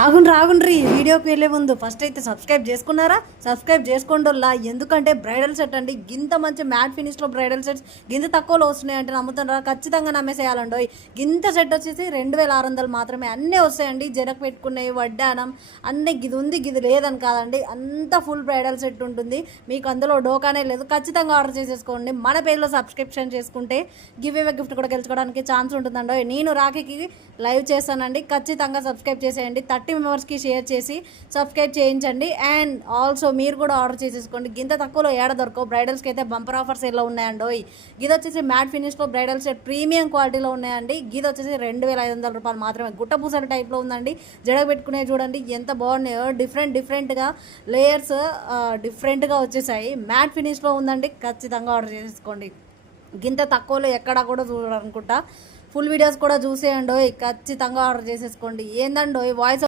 ఆగుండ్రి వీడియోకి వెళ్ళే ముందు ఫస్ట్ అయితే సబ్స్క్రైబ్ చేసుకున్నారా? సబ్స్క్రైబ్ చేసుకోండోల్లా. ఎందుకంటే బ్రైడల్ సెట్ అండి, గింత మంచి మ్యాట్ ఫినిష్లో బ్రైడల్ సెట్స్ గింత తక్కువలో వస్తున్నాయి అంటే నమ్ముతున్నారా? ఖచ్చితంగా నమ్మేసేయాలండి. గింత సెట్ వచ్చేసి 2600 మాత్రమే. అన్నీ వస్తాయండి, జనకు పెట్టుకునేవి, వడ్డానం అన్నీ. గిది ఉంది గిది లేదని కాదండి, అంత ఫుల్ బ్రైడల్ సెట్ ఉంటుంది. మీకు అందులో డోకానే లేదు. ఖచ్చితంగా ఆర్డర్ చేసేసుకోండి. మన పేజ్లో సబ్స్క్రిప్షన్ చేసుకుంటే గివ్ అవే గిఫ్ట్ కూడా గెలుచుకోవడానికి ఛాన్స్ ఉంటుందండి. నేను రాఖీకి లైవ్ చేస్తానండి, ఖచ్చితంగా సబ్స్క్రైబ్ చేసేయండి. 30 మెంబర్స్కి షేర్ చేసి సబ్స్క్రైబ్ చేయించండి. అండ్ ఆల్సో మీరు కూడా ఆర్డర్ చేసేసుకోండి. గింత తక్కువలో ఏడ దొరకవు. బ్రైడల్స్కి అయితే బంపర్ ఆఫర్స్ ఎలా ఉన్నాయండి. గిది వచ్చేసి మ్యాట్ ఫినిష్లో బ్రైడల్ సెట్ ప్రీమియం క్వాలిటీలో ఉన్నాయండి. గిది వచ్చేసి 2500 రూపాయలు మాత్రమే. గుట్ట పూసల టైప్లో ఉందండి. జడ పెట్టుకునే చూడండి ఎంత బాగున్నాయో. డిఫరెంట్గా లేయర్స్ డిఫరెంట్గా వచ్చేసాయి. మ్యాట్ ఫినిష్లో ఉందండి, ఖచ్చితంగా ఆర్డర్ చేసేసుకోండి. గింత తక్కువలో ఎక్కడా కూడా చూడాలనుకుంటా. ఫుల్ వీడియోస్ కూడా చూసేయండి, ఖచ్చితంగా ఆర్డర్ చేసేసుకోండి. ఏందండో వాయిస్